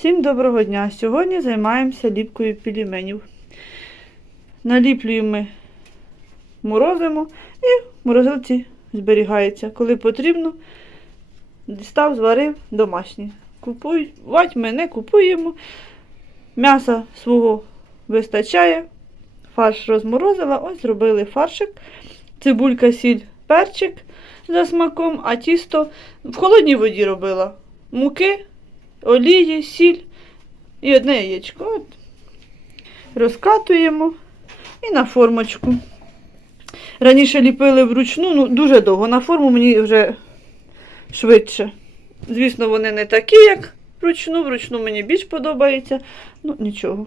Всім доброго дня! Сьогодні займаємося ліпкою пельменів. Наліплюємо ми морозимо і в морозилці зберігається. Коли потрібно, дістав, зварив домашні. Купувати ми не купуємо. М'яса свого вистачає. Фарш розморозила, ось зробили фаршик. Цибулька, сіль, перчик за смаком, а тісто в холодній воді робила. Муки, олії, сіль і одне яєчко. От. Розкатуємо і на формочку. Раніше ліпили вручну, ну дуже довго. На форму мені вже швидше. Звісно, вони не такі, як вручну. Вручну мені більш подобається. Ну, нічого.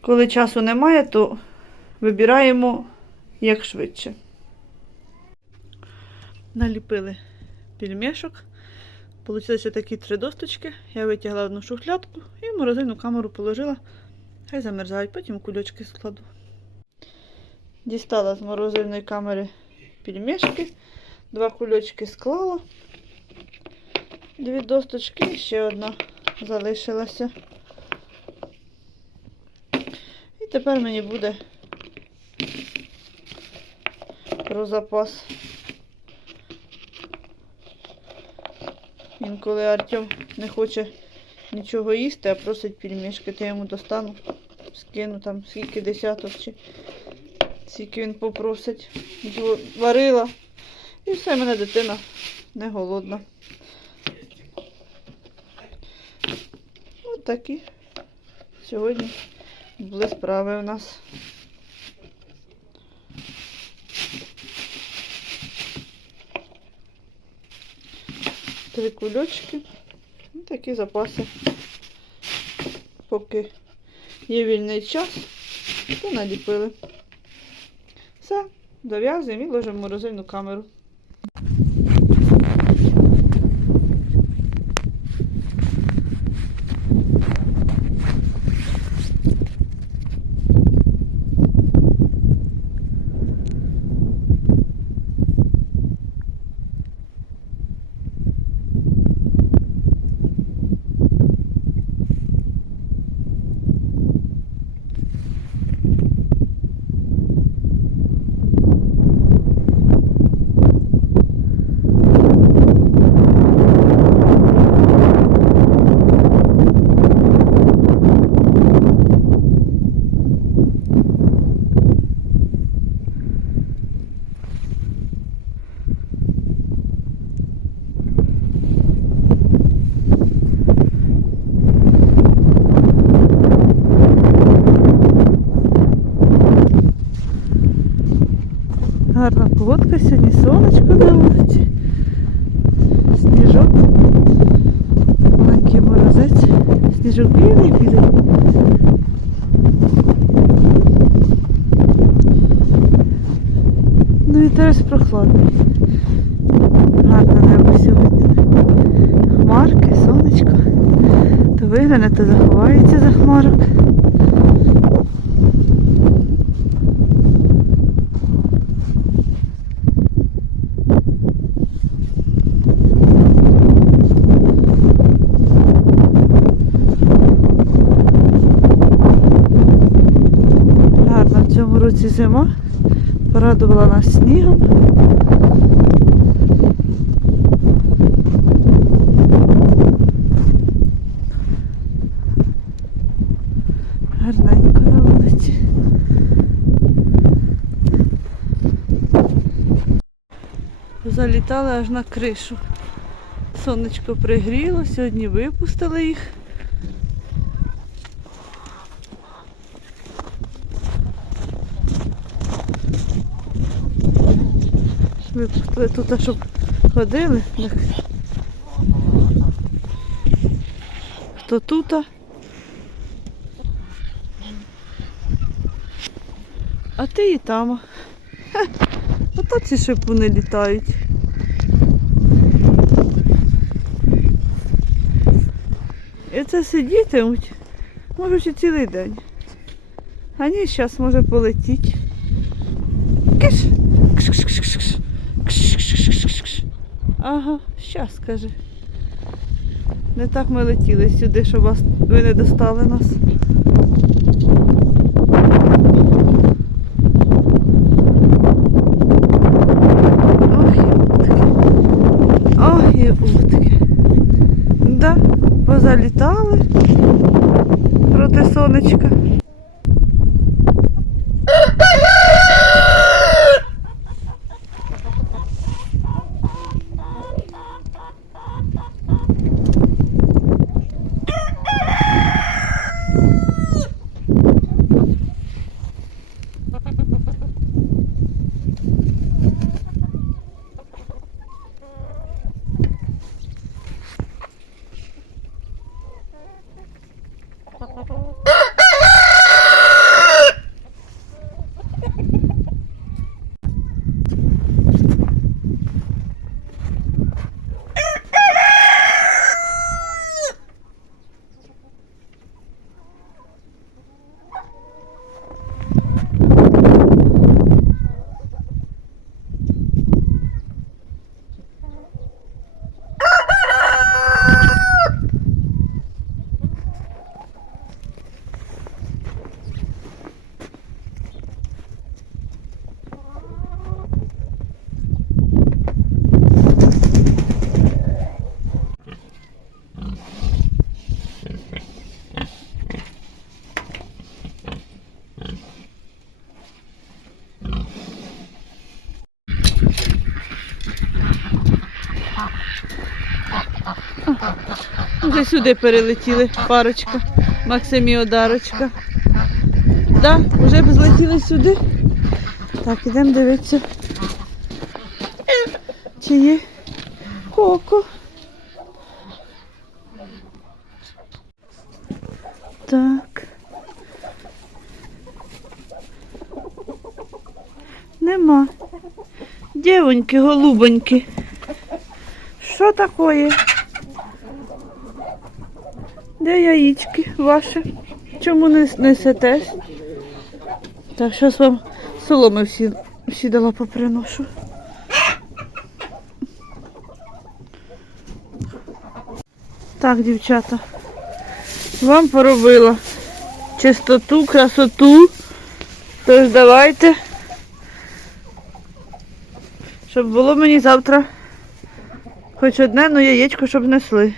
Коли часу немає, то вибираємо як швидше. Наліпили пельмешок. Получилися такі три досточки. Я витягла одну шухлядку і в морозильну камеру положила. Хай замерзають, потім кульочки складу. Дістала з морозильної камери пельмешки. Два кульочки склала. Дві досточки і ще одна залишилася. І тепер мені буде про запас. Інколи Артем не хоче нічого їсти, а просить пельмешки, то я йому достану, скину там скільки десяток чи скільки він попросить. Варила. І все, мене дитина не голодна. Такі сьогодні були справи у нас. Три кульочки. Ну, такі запаси. Поки є вільний час, то наліпили. Все, дов'язуємо і ложимо в морозильну камеру. Гарна погодка сьогодні, сонечко на вулиці. Сніжок. Маленький морозець. Сніжок білий білий. Ну і теж прохладно. Гарне небо сьогодні. Хмарки, сонечко. То вигляне, то заховається за хмарок. Гарна в цьому році зима. Порадувала нас снігом. Гарненько на вулиці. Залітали аж на кришу. Сонечко пригріло, сьогодні випустили їх. Випустили тут, щоб ходили. Так. Хто тут? А ти і там. Ха, Ото ці шипуни літають. І це сидітимуть, можуть і цілий день. А ні, зараз може полетіть. Киш. Кш-кш-кш-кш. Ага, щас, каже. Не так ми летіли сюди, щоб вас ви не достали нас. Ох, і утки. Да, позалітали проти сонечка. Вже сюди перелетіли парочка. Максим і Одарочка. Да, вже б злетіли сюди. Так, ідемо дивитися. Чи є коко. Так. Нема. Дівоньки, голубоньки. Що таке? Де яєчки ваші? Чому не несетесь? Так, зараз вам соломи всі, всі дала поприношу. Так, дівчата, вам поробила чистоту, красоту. Тож давайте, щоб було мені завтра хоч одне, ну яєчко, щоб несли.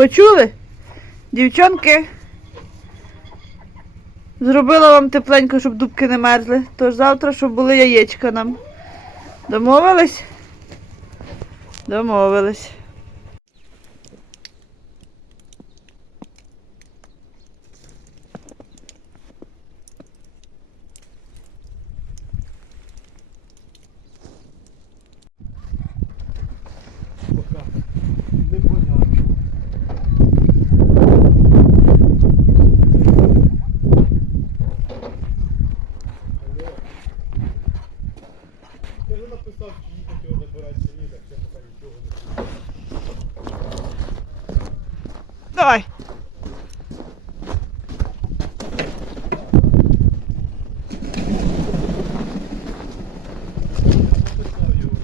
Почули? Дівчонки? Зробила вам тепленько, щоб дубки не мерзли. Тож завтра, щоб були яєчка нам. Домовились? Домовились. пока непонятно. Я вже написав, чи їхати його забирати чи ні, так я поки нічого не Давай. написав його,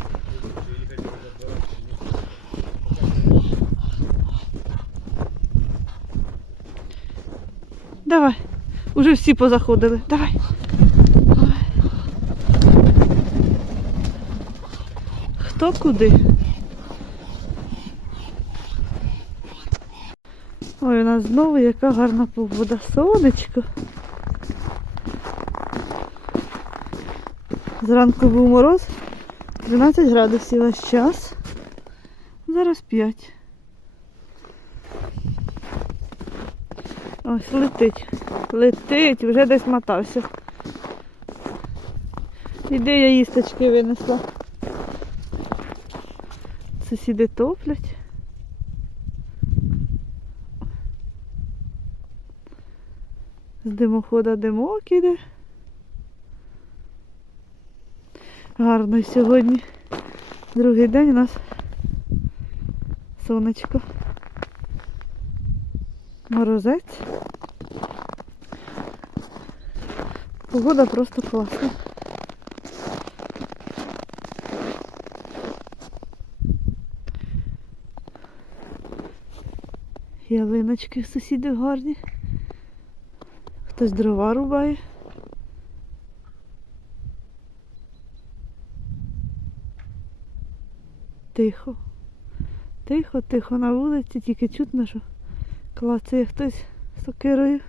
чи їхати його забирати чи ні. Давай. Уже всі позаходили. Давай. Давай. Хто куди? Ой, у нас знову яка гарна погода. Сонечко. Зранку був мороз. 13 градусів ось час. Зараз 5. Ось летить. Летить, вже десь мотався. Іди я їсточки винесла. Сусіди топлять. З димохода димок іде. Гарно сьогодні. Другий день у нас сонечко. Морозець. Погода просто класна. Ялиночки в сусідів гарні. Хтось дрова рубає. Тихо. Тихо, тихо на вулиці, тільки чутно, що клацає хтось сокирою.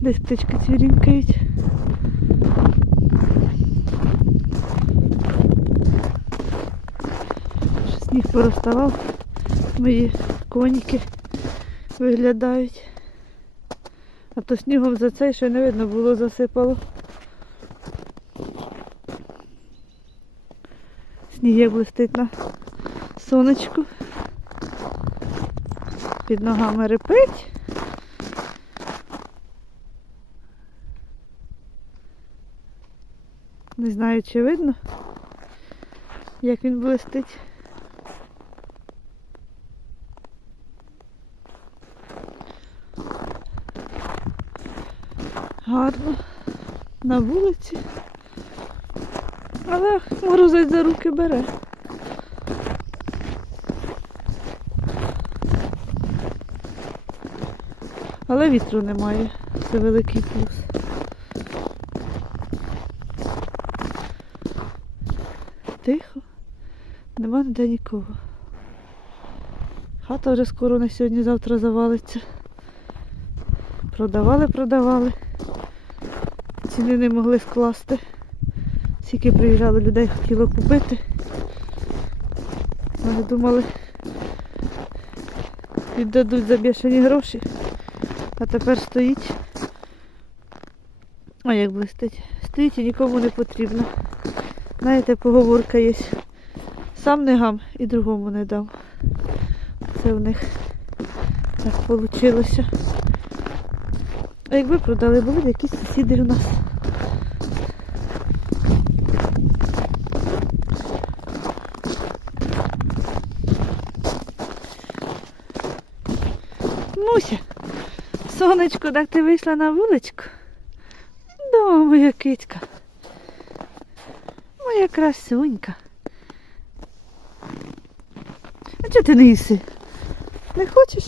Десь птички цвірінькають. Сніг пороставав. Мої коніки виглядають. А то снігом за цей ще не видно було засипало. Як блистить на сонечку. Під ногами репить. Не знаю, чи видно, як він блистить. Гарно на вулиці. Але морозить за руки бере. Але вітру немає. Це великий плюс. Тихо. Нема ніде нікого. Хата вже скоро на сьогодні-завтра завалиться. Продавали, продавали. Ціни не могли скласти. Скільки приїжджало людей, хотіло купити. Вони думали, віддадуть за бішені гроші. А тепер стоїть. А як блистить? Стоїть і нікому не потрібно. Знаєте, поговорка є. Сам не гам і другому не дам. Це в них так вийшло. А якби продали, були б якісь сусіди у нас. Муся, сонечко, так ти вийшла на вуличку? Да, моя китька. Моя красунька. А чого ти не їси? Не хочеш?